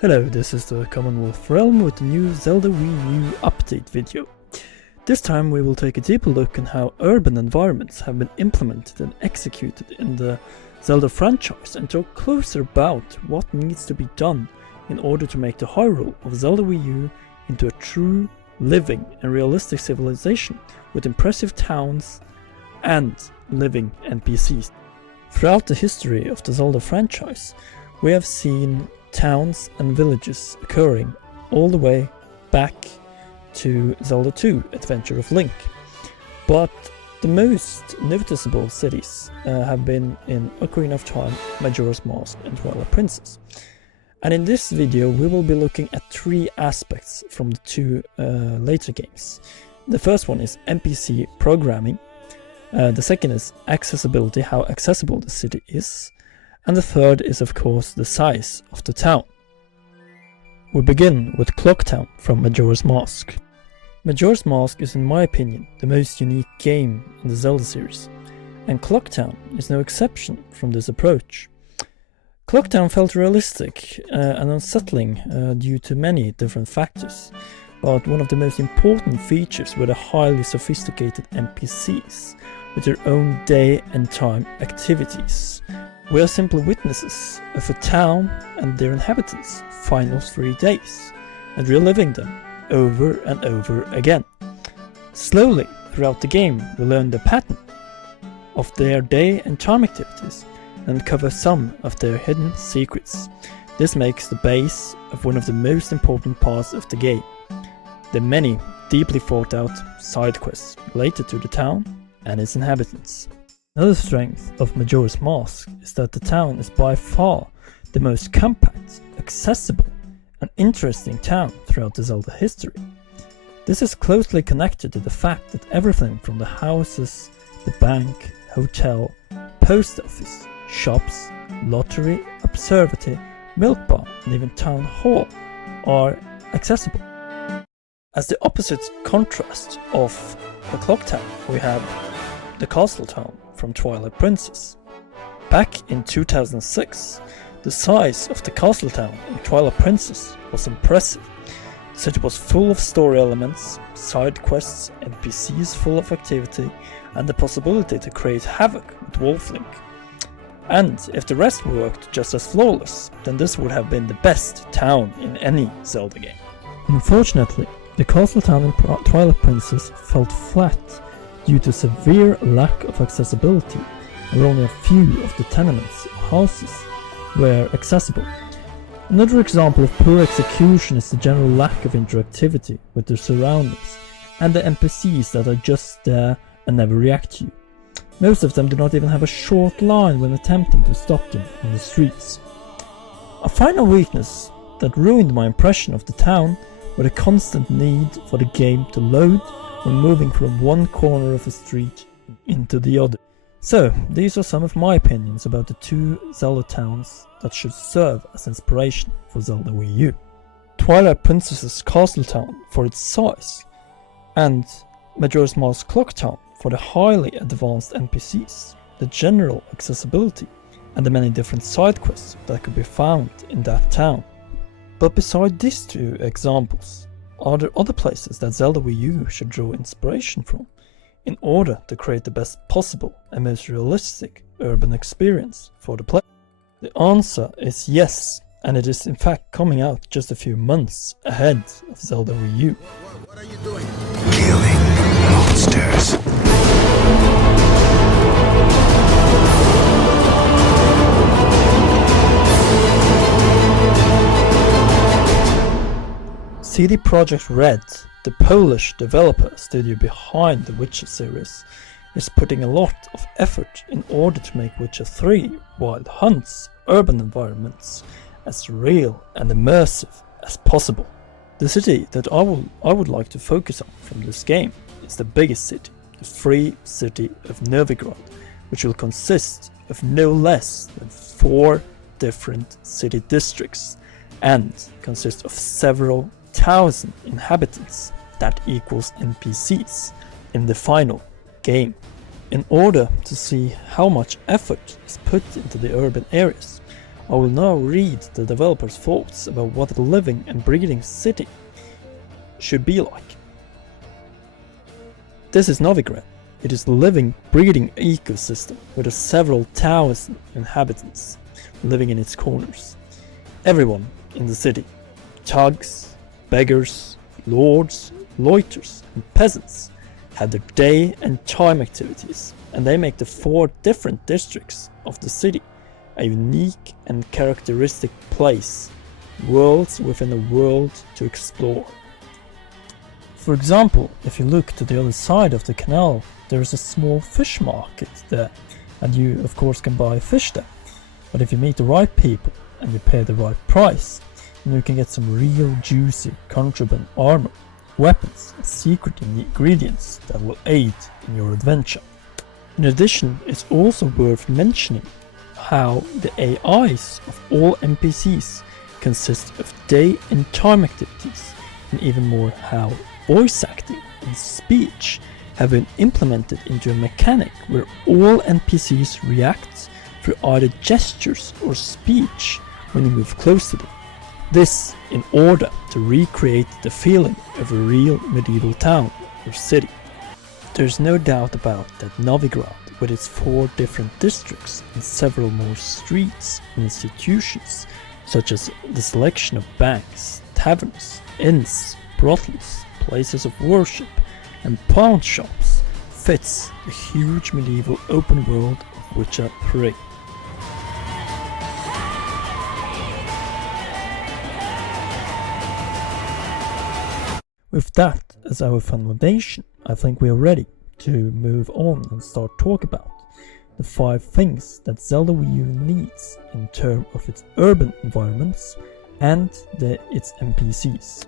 Hello, this is the Commonwealth realm with the new Zelda Wii U update video. This time we will take a deeper look on how urban environments have been implemented and executed in the Zelda franchise and talk closer about what needs to be done in order to make the Hyrule of Zelda Wii U into a true, living and realistic civilization with impressive towns and living NPCs. Throughout the history of the Zelda franchise, we have seen towns and villages occurring all the way back to Zelda 2 Adventure of Link. But the most noticeable cities have been in Ocarina of Time, Majora's Mask and Twilight Princess. And in this video we will be looking at three aspects from the two later games. The first one is NPC programming, the second is accessibility, how accessible the city is, and the third is of course the size of the town. We begin with Clock Town from Majora's Mask. Majora's Mask is in my opinion the most unique game in the Zelda series, and Clock Town is no exception from this approach. Clock Town felt realistic and unsettling due to many different factors, but one of the most important features were the highly sophisticated NPCs with their own day and time activities. We are simple witnesses of a town and their inhabitants' final 3 days, and reliving them over and over again. Slowly, throughout the game, we learn the pattern of their day and time activities and uncover some of their hidden secrets. This makes the base of one of the most important parts of the game, the many deeply thought out side quests related to the town and its inhabitants. Another strength of Majora's Mask is that the town is by far the most compact, accessible and interesting town throughout the Zelda history. This is closely connected to the fact that everything from the houses, the bank, hotel, post office, shops, lottery, observatory, milk bar and even town hall are accessible. As the opposite contrast of the Clock Town, we have the Castle Town from Twilight Princess. Back in 2006, the size of the castle town in Twilight Princess was impressive. The city was full of story elements, side quests, NPCs full of activity, and the possibility to create havoc with Wolf Link. And if the rest worked just as flawless, then this would have been the best town in any Zelda game. Unfortunately, the castle town in Twilight Princess felt flat due to severe lack of accessibility, where only a few of the tenements or houses were accessible. Another example of poor execution is the general lack of interactivity with their surroundings and the NPCs that are just there and never react to you. Most of them do not even have a short line when attempting to stop them on the streets. A final weakness that ruined my impression of the town was the constant need for the game to load when moving from one corner of a street into the other. So, these are some of my opinions about the two Zelda towns that should serve as inspiration for Zelda Wii U. Twilight Princess's Castle Town for its size, and Majora's Mask Clock Town for the highly advanced NPCs, the general accessibility, and the many different side quests that could be found in that town. But beside these two examples, are there other places that Zelda Wii U should draw inspiration from in order to create the best possible and most realistic urban experience for the player? The answer is yes, and it is in fact coming out just a few months ahead of Zelda Wii U. What are you doing? Killing monsters. CD Projekt Red, the Polish developer studio behind the Witcher series, is putting a lot of effort in order to make Witcher 3 Wild Hunt's urban environments as real and immersive as possible. The city that I would like to focus on from this game is the biggest city, the free city of Novigrad, which will consist of no less than 4 different city districts and consist of several thousand inhabitants that equals NPCs in the final game. In order to see how much effort is put into the urban areas, I will now read the developers' thoughts about what a living and breathing city should be like. This is Novigrad. It is a living, breathing ecosystem with several thousand inhabitants living in its corners. Everyone in the city, thugs, beggars, lords, loiterers and peasants, have their day and time activities, and they make the 4 different districts of the city a unique and characteristic place, worlds within a world to explore. For example, if you look to the other side of the canal, there is a small fish market there, and you of course can buy fish there. But if you meet the right people and you pay the right price, then you can get some real juicy contraband armor, weapons and secret ingredients that will aid in your adventure. In addition, it's also worth mentioning how the AIs of all NPCs consist of day and time activities, and even more how voice acting and speech have been implemented into a mechanic where all NPCs react through either gestures or speech when you move close to them. This in order to recreate the feeling of a real medieval town or city. There's no doubt about that Novigrad, with its 4 different districts and several more streets and institutions, such as the selection of banks, taverns, inns, brothels, places of worship and pawn shops, fits the huge medieval open world of which I prey. With that as our foundation, I think we are ready to move on and start talk about the 5 things that Zelda Wii U needs in terms of its urban environments and its NPCs.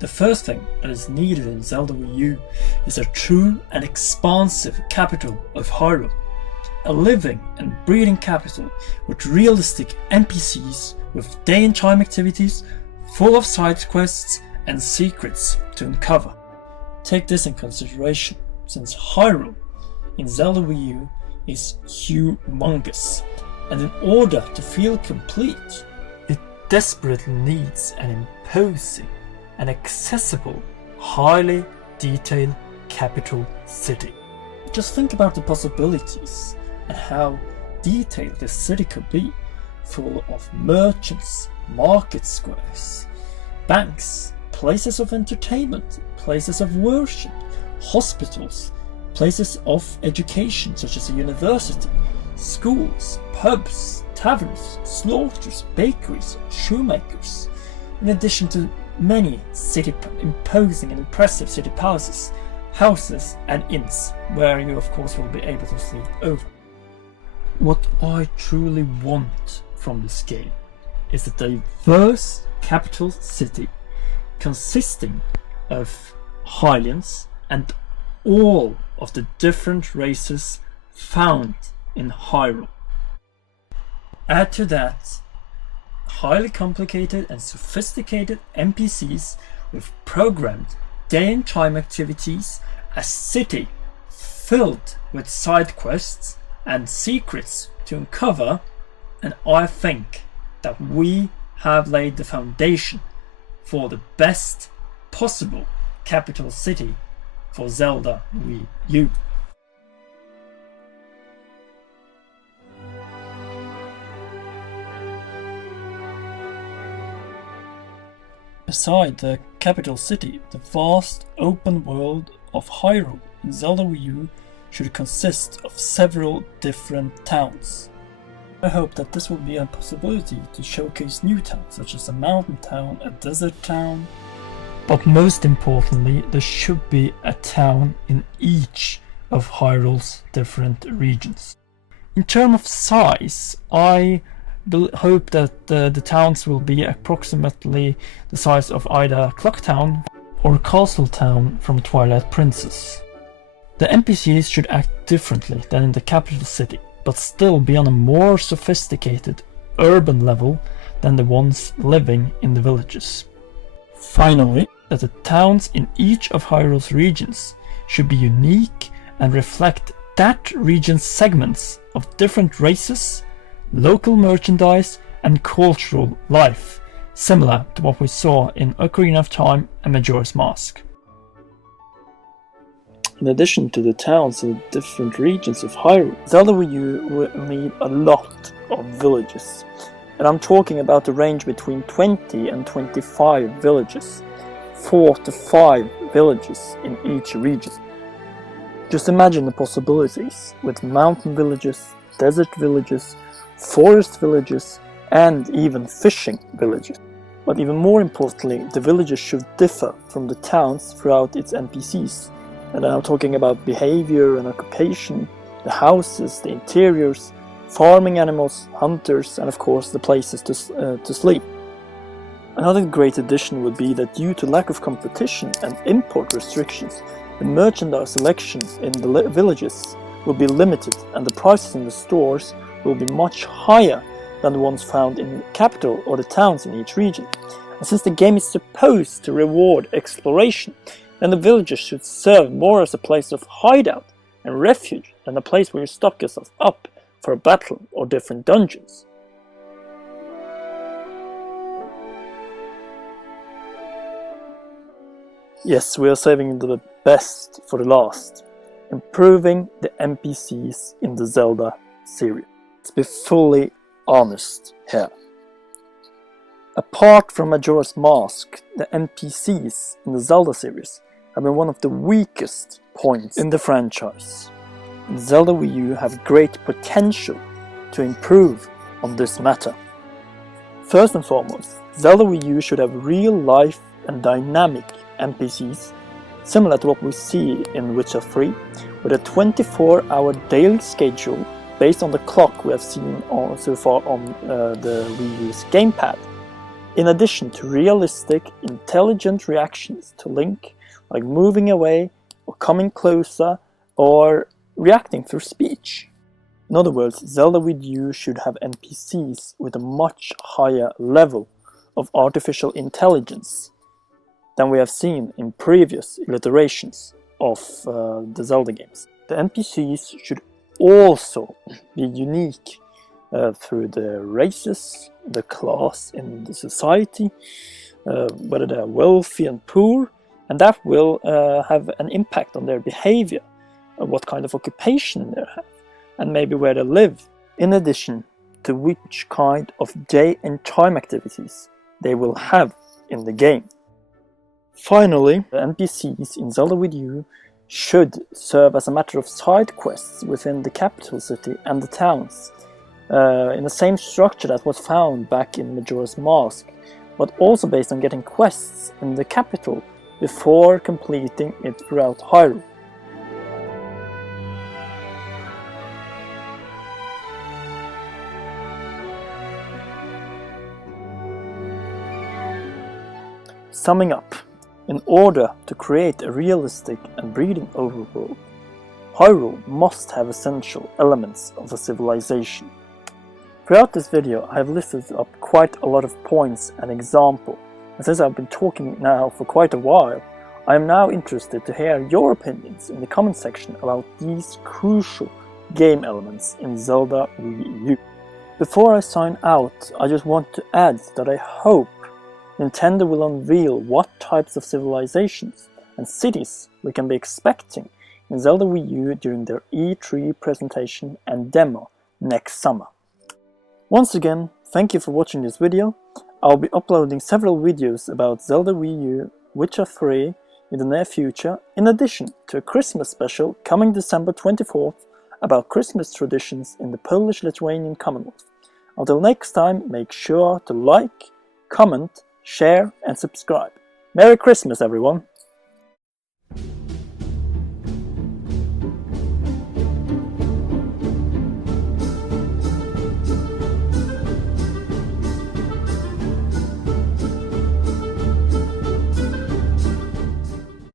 The first thing that is needed in Zelda Wii U is a true and expansive capital of Hyrule. A living and breathing capital with realistic NPCs with day and time activities, full of side quests and secrets to uncover. Take this in consideration, since Hyrule in Zelda Wii U is humongous, and in order to feel complete, it desperately needs an imposing and accessible, highly detailed capital city. Just think about the possibilities and how detailed this city could be, full of merchants, market squares, banks, places of entertainment, places of worship, hospitals, places of education such as a university, schools, pubs, taverns, slaughters, bakeries, shoemakers, in addition to many imposing and impressive city palaces, houses and inns, where you of course will be able to sleep over. What I truly want from this game is a diverse capital city consisting of Hylians and all of the different races found in Hyrule. Add to that highly complicated and sophisticated NPCs with programmed day and time activities, a city filled with side quests and secrets to uncover, and I think that we have laid the foundation for the best possible capital city for Zelda Wii U. Beside the capital city, the vast open world of Hyrule in Zelda Wii U should consist of several different towns. I hope that this will be a possibility to showcase new towns such as a mountain town, a desert town, but most importantly there should be a town in each of Hyrule's different regions. In terms of size, I hope that the towns will be approximately the size of either Clock Town or Castle Town from Twilight Princess. The NPCs should act differently than in the capital city, but still be on a more sophisticated urban level than the ones living in the villages. Finally, that the towns in each of Hyrule's regions should be unique and reflect that region's segments of different races, local merchandise and cultural life, similar to what we saw in Ocarina of Time and Majora's Mask. In addition to the towns in the different regions of Hyrule, Zelda Wii U will need a lot of villages. And I'm talking about a range between 20 and 25 villages. 4 to 5 villages in each region. Just imagine the possibilities with mountain villages, desert villages, forest villages, and even fishing villages. But even more importantly, the villages should differ from the towns throughout its NPCs. And I'm talking about behavior and occupation, the houses, the interiors, farming animals, hunters, and of course the places to sleep. Another great addition would be that due to lack of competition and import restrictions, the merchandise selection in the villages will be limited and the prices in the stores will be much higher than the ones found in the capital or the towns in each region. And since the game is supposed to reward exploration, then the villages should serve more as a place of hideout and refuge than a place where you stock yourself up for a battle or different dungeons. Yes, we are saving the best for the last. Improving the NPCs in the Zelda series. Let's be fully honest here. Apart from Majora's Mask, the NPCs in the Zelda series have been one of the weakest points in the franchise. And Zelda Wii U have great potential to improve on this matter. First and foremost, Zelda Wii U should have real life and dynamic NPCs, similar to what we see in Witcher 3, with a 24-hour daily schedule based on the clock we have seen so far on the Wii U's gamepad. In addition to realistic, intelligent reactions to Link, like moving away or coming closer or reacting through speech. In other words, Zelda Wii U should have NPCs with a much higher level of artificial intelligence than we have seen in previous iterations of the Zelda games. The NPCs should also be unique through the races, the class in the society, whether they are wealthy and poor, and that will have an impact on their behavior, what kind of occupation they have, and maybe where they live, in addition to which kind of day and time activities they will have in the game. Finally, the NPCs in Zelda Wii U should serve as a matter of side quests within the capital city and the towns, in the same structure that was found back in Majora's Mask, but also based on getting quests in the capital before completing it throughout Hyrule. Summing up, in order to create a realistic and breathing overworld, Hyrule must have essential elements of a civilization. Throughout this video I have listed up quite a lot of points and examples, and since I've been talking now for quite a while, I am now interested to hear your opinions in the comment section about these crucial game elements in Zelda Wii U. Before I sign out, I just want to add that I hope Nintendo will unveil what types of civilizations and cities we can be expecting in Zelda Wii U during their E3 presentation and demo next summer. Once again, thank you for watching this video. I'll be uploading several videos about Zelda Wii U, Witcher 3 in the near future, in addition to a Christmas special coming December 24th about Christmas traditions in the Polish-Lithuanian Commonwealth. Until next time, make sure to like, comment, share and subscribe. Merry Christmas everyone!